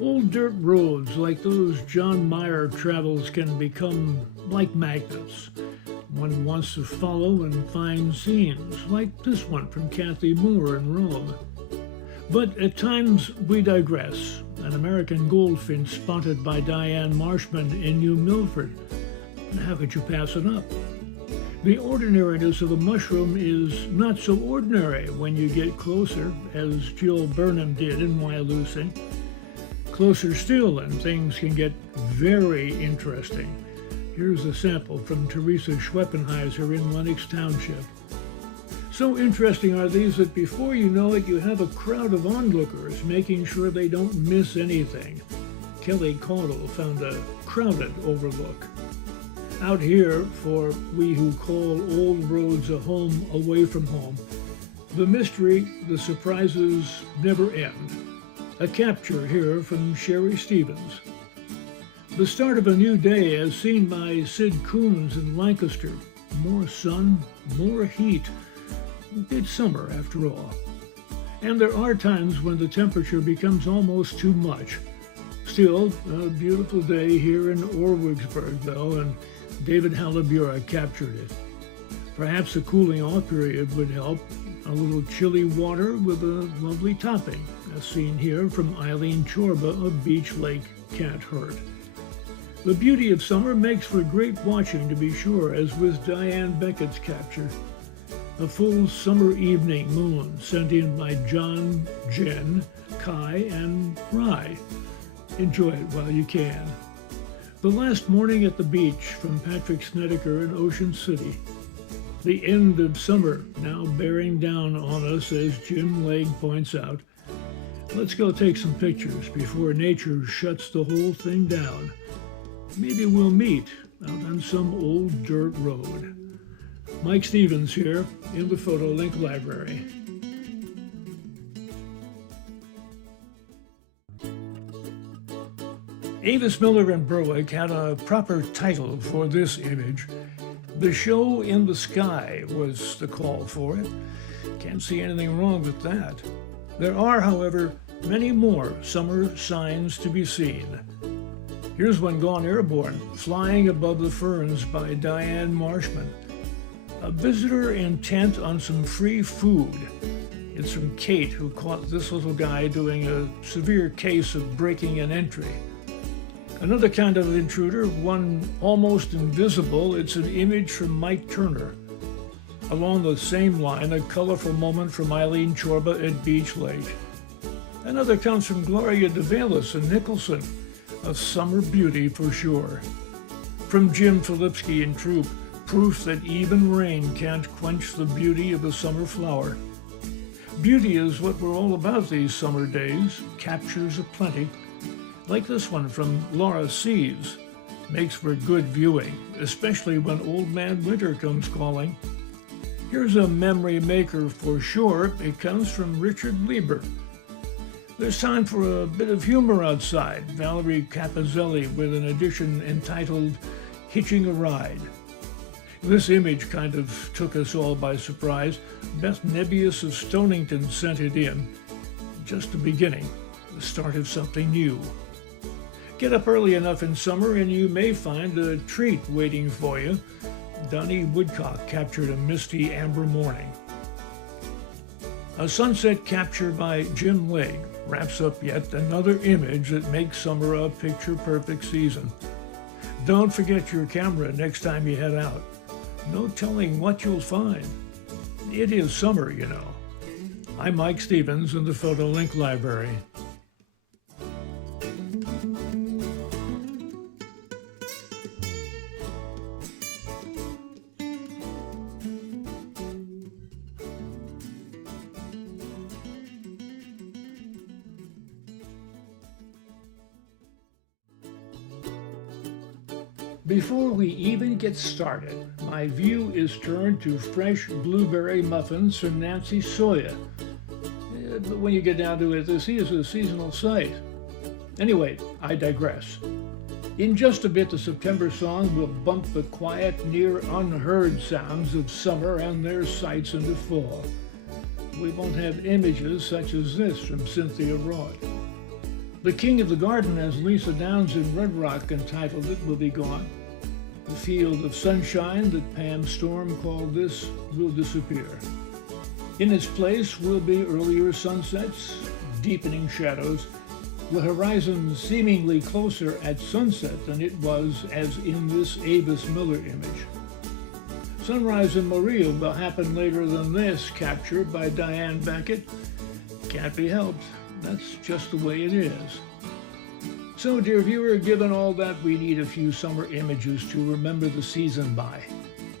Old dirt roads like those John Mayer travels can become like magnets. One wants to follow and find scenes, like this one from Kathy Moore in Rome. But at times we digress. An American goldfinch spotted by Diane Marshman in New Milford. How could you pass it up? The ordinariness of a mushroom is not so ordinary when you get closer, as Jill Burnham did in Why Lucy. Closer still, and things can get very interesting. Here's a sample from Teresa Schweppenheiser in Lenox Township. So interesting are these that before you know it, you have a crowd of onlookers making sure they don't miss anything. Kelly Caudle found a crowded overlook. Out here, for we who call old roads a home away from home, the mystery, the surprises never end. A capture here from Sherry Stevens. The start of a new day as seen by Sid Coons in Lancaster. More sun, more heat. It's summer after all. And there are times when the temperature becomes almost too much. Still, a beautiful day here in Orwigsburg, though, and David Halabura captured it. Perhaps a cooling off period would help. A little chilly water with a lovely topping, as seen here from Eileen Chorba of Beach Lake Can't Hurt. The beauty of summer makes for great watching, to be sure, as with Diane Beckett's capture. A full summer evening moon sent in by John, Jen, Kai, and Rye. Enjoy it while you can. The last morning at the beach from Patrick Snedeker in Ocean City. The end of summer now bearing down on us, as Jim Legg points out. Let's go take some pictures before nature shuts the whole thing down. Maybe we'll meet out on some old dirt road. Mike Stevens here in the Photolink Library. Avis Miller and Berwick had a proper title for this image. The Show in the Sky was the call for it. Can't see anything wrong with that. There are, however, many more summer signs to be seen. Here's one gone airborne, Flying Above the Ferns by Diane Marshman. A visitor intent on some free food. It's from Kate, who caught this little guy doing a severe case of breaking an entry. Another kind of intruder, one almost invisible, it's an image from Mike Turner. Along the same line, a colorful moment from Eileen Chorba at Beach Lake. Another comes from Gloria DeValis and Nicholson, a summer beauty for sure. From Jim Filipsky and Troop, proof that even rain can't quench the beauty of a summer flower. Beauty is what we're all about these summer days, captures aplenty. Like this one from Laura Seaves, makes for good viewing, especially when Old Man Winter comes calling. Here's a memory maker for sure. It comes from Richard Lieber. There's time for a bit of humor outside. Valerie Capozelli with an edition entitled Hitching a Ride. This image kind of took us all by surprise. Beth Nebius of Stonington sent it in. Just the beginning, the start of something new. Get up early enough in summer and you may find a treat waiting for you. Donnie Woodcock captured a misty amber morning. A sunset capture by Jim Legg wraps up yet another image that makes summer a picture-perfect season. Don't forget your camera next time you head out. No telling what you'll find. It is summer, you know. I'm Mike Stevens in the Photolink Library. Before we even get started, my view is turned to fresh blueberry muffins from Nancy Soya. But when you get down to it, this is a seasonal sight. Anyway, I digress. In just a bit, the September song will bump the quiet, near unheard sounds of summer and their sights into fall. We won't have images such as this from Cynthia Roth. The King of the Garden, as Lisa Downs in Red Rock entitled it, will be gone. The field of sunshine that Pam Storm called this will disappear. In its place will be earlier sunsets, deepening shadows, the horizon seemingly closer at sunset than it was as in this Avis Miller image. Sunrise in Maria will happen later than this capture by Diane Beckett. Can't be helped. That's just the way it is. So, dear viewer, given all that, we need a few summer images to remember the season by.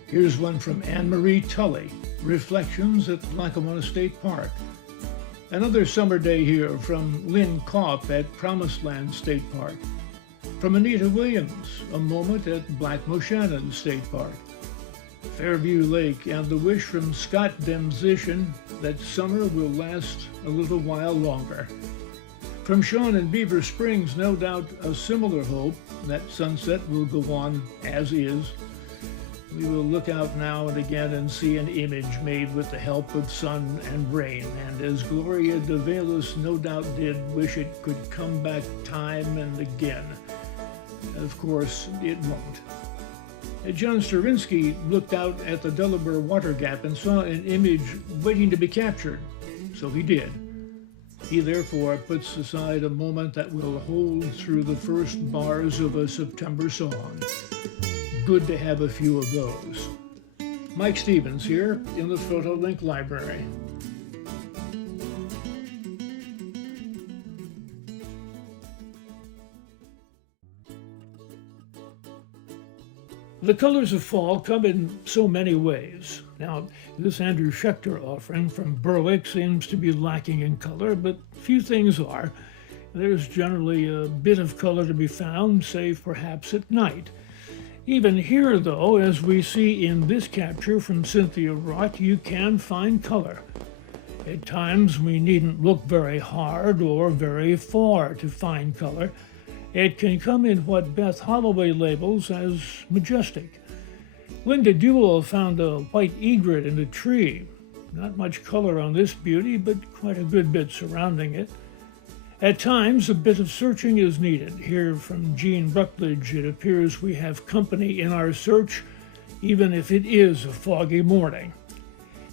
Here's one from Anne-Marie Tully, Reflections at Lackawanna State Park. Another summer day here from Lynn Kopp at Promised Land State Park. From Anita Williams, A Moment at Black Moshannon State Park. Fairview Lake, and the wish from Scott Demzician that summer will last a little while longer. From Sean in Beaver Springs, no doubt a similar hope that sunset will go on as is. We will look out now and again and see an image made with the help of sun and rain, and as Gloria DeValis no doubt did, wish it could come back time and again. Of course, it won't. John Sterinsky looked out at the Delaware Water Gap and saw an image waiting to be captured, so he did. He therefore puts aside a moment that will hold through the first bars of a September song. Good to have a few of those. Mike Stevens here in the Photolink Library. The colors of fall come in so many ways. Now, this Andrew Schechter offering from Berwick seems to be lacking in color, but few things are. There's generally a bit of color to be found, save perhaps at night. Even here, though, as we see in this capture from Cynthia Roth, you can find color. At times, we needn't look very hard or very far to find color. It can come in what Beth Holloway labels as majestic. Linda Dewell found a white egret in a tree. Not much color on this beauty, but quite a good bit surrounding it. At times, a bit of searching is needed. Here from Jean Rutledge, it appears we have company in our search, even if it is a foggy morning.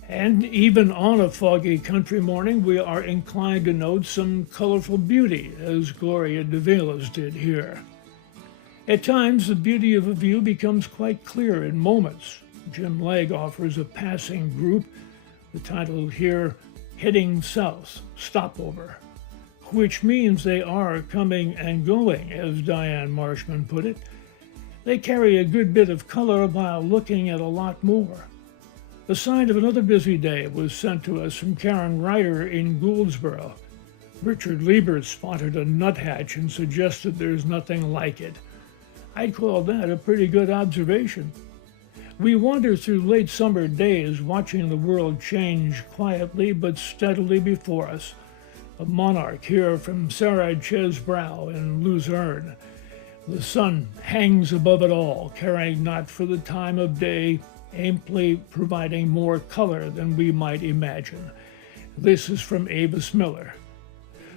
And even on a foggy country morning, we are inclined to note some colorful beauty, as Gloria DeValis did here. At times, the beauty of a view becomes quite clear in moments. Jim Legg offers a passing group, the title here, Heading South, Stopover, which means they are coming and going, as Diane Marshman put it. They carry a good bit of color while looking at a lot more. The sign of another busy day was sent to us from Karen Ryder in Gouldsboro. Richard Liebert spotted a nuthatch and suggested there's nothing like it. I'd call that a pretty good observation. We wander through late summer days, watching the world change quietly but steadily before us. A monarch here from Sarah Chesbrow in Luzerne. The sun hangs above it all, caring not for the time of day, amply providing more color than we might imagine. This is from Avis Miller.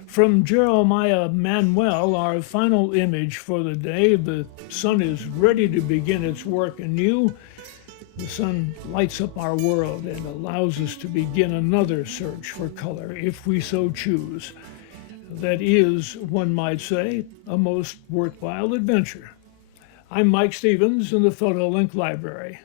From Jeremiah Manuel, our final image for the day, the sun is ready to begin its work anew. The sun lights up our world and allows us to begin another search for color, if we so choose. That is, one might say, a most worthwhile adventure. I'm Mike Stevens in the Photolink Library.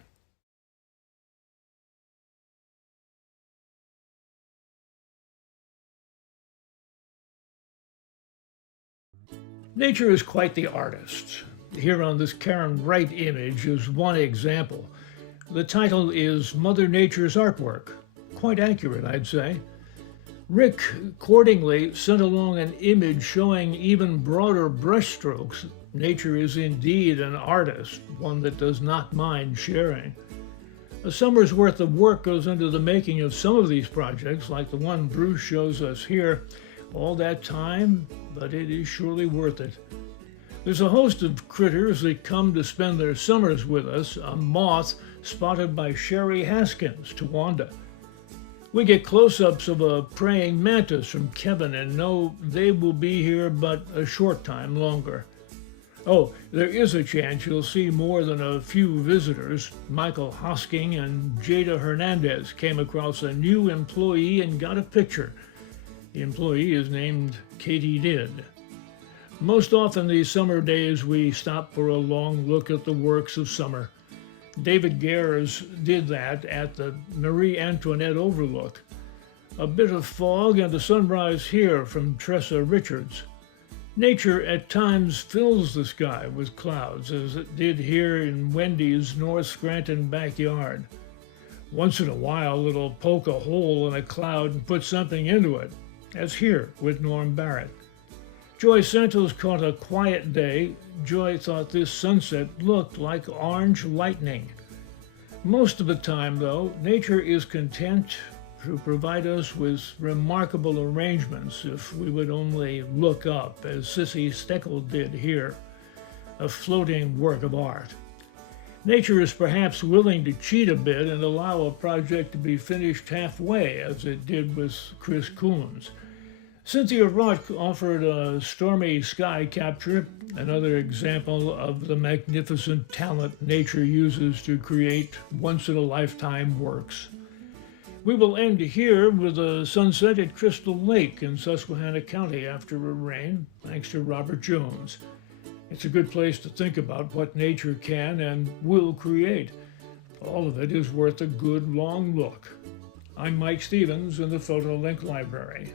Nature is quite the artist. Here on this Karen Wright image is one example. The title is Mother Nature's Artwork. Quite accurate, I'd say. Rick accordingly sent along an image showing even broader brushstrokes. Nature is indeed an artist, one that does not mind sharing. A summer's worth of work goes into the making of some of these projects, like the one Bruce shows us here. All that time, but it is surely worth it. There's a host of critters that come to spend their summers with us. A moth spotted by Sherry Haskins, Towanda. We get close-ups of a praying mantis from Kevin and know they will be here but a short time longer. Oh, there is a chance you'll see more than a few visitors. Michael Hosking and Jada Hernandez came across a new employee and got a picture. The employee is named Katie Did. Most often these summer days we stop for a long look at the works of summer. David Gers did that at the Marie Antoinette Overlook. A bit of fog and a sunrise here from Tressa Richards. Nature at times fills the sky with clouds, as it did here in Wendy's North Scranton backyard. Once in a while it'll poke a hole in a cloud and put something into it, as here with Norm Barrett. Joy Santos caught a quiet day. Joy thought this sunset looked like orange lightning. Most of the time, though, nature is content to provide us with remarkable arrangements if we would only look up, as Sissy Steckel did here, a floating work of art. Nature is perhaps willing to cheat a bit and allow a project to be finished halfway, as it did with Chris Coons. Cynthia Rock offered a stormy sky capture, another example of the magnificent talent nature uses to create once-in-a-lifetime works. We will end here with a sunset at Crystal Lake in Susquehanna County after a rain, thanks to Robert Jones. It's a good place to think about what nature can and will create. All of it is worth a good long look. I'm Mike Stevens in the Photolink Library.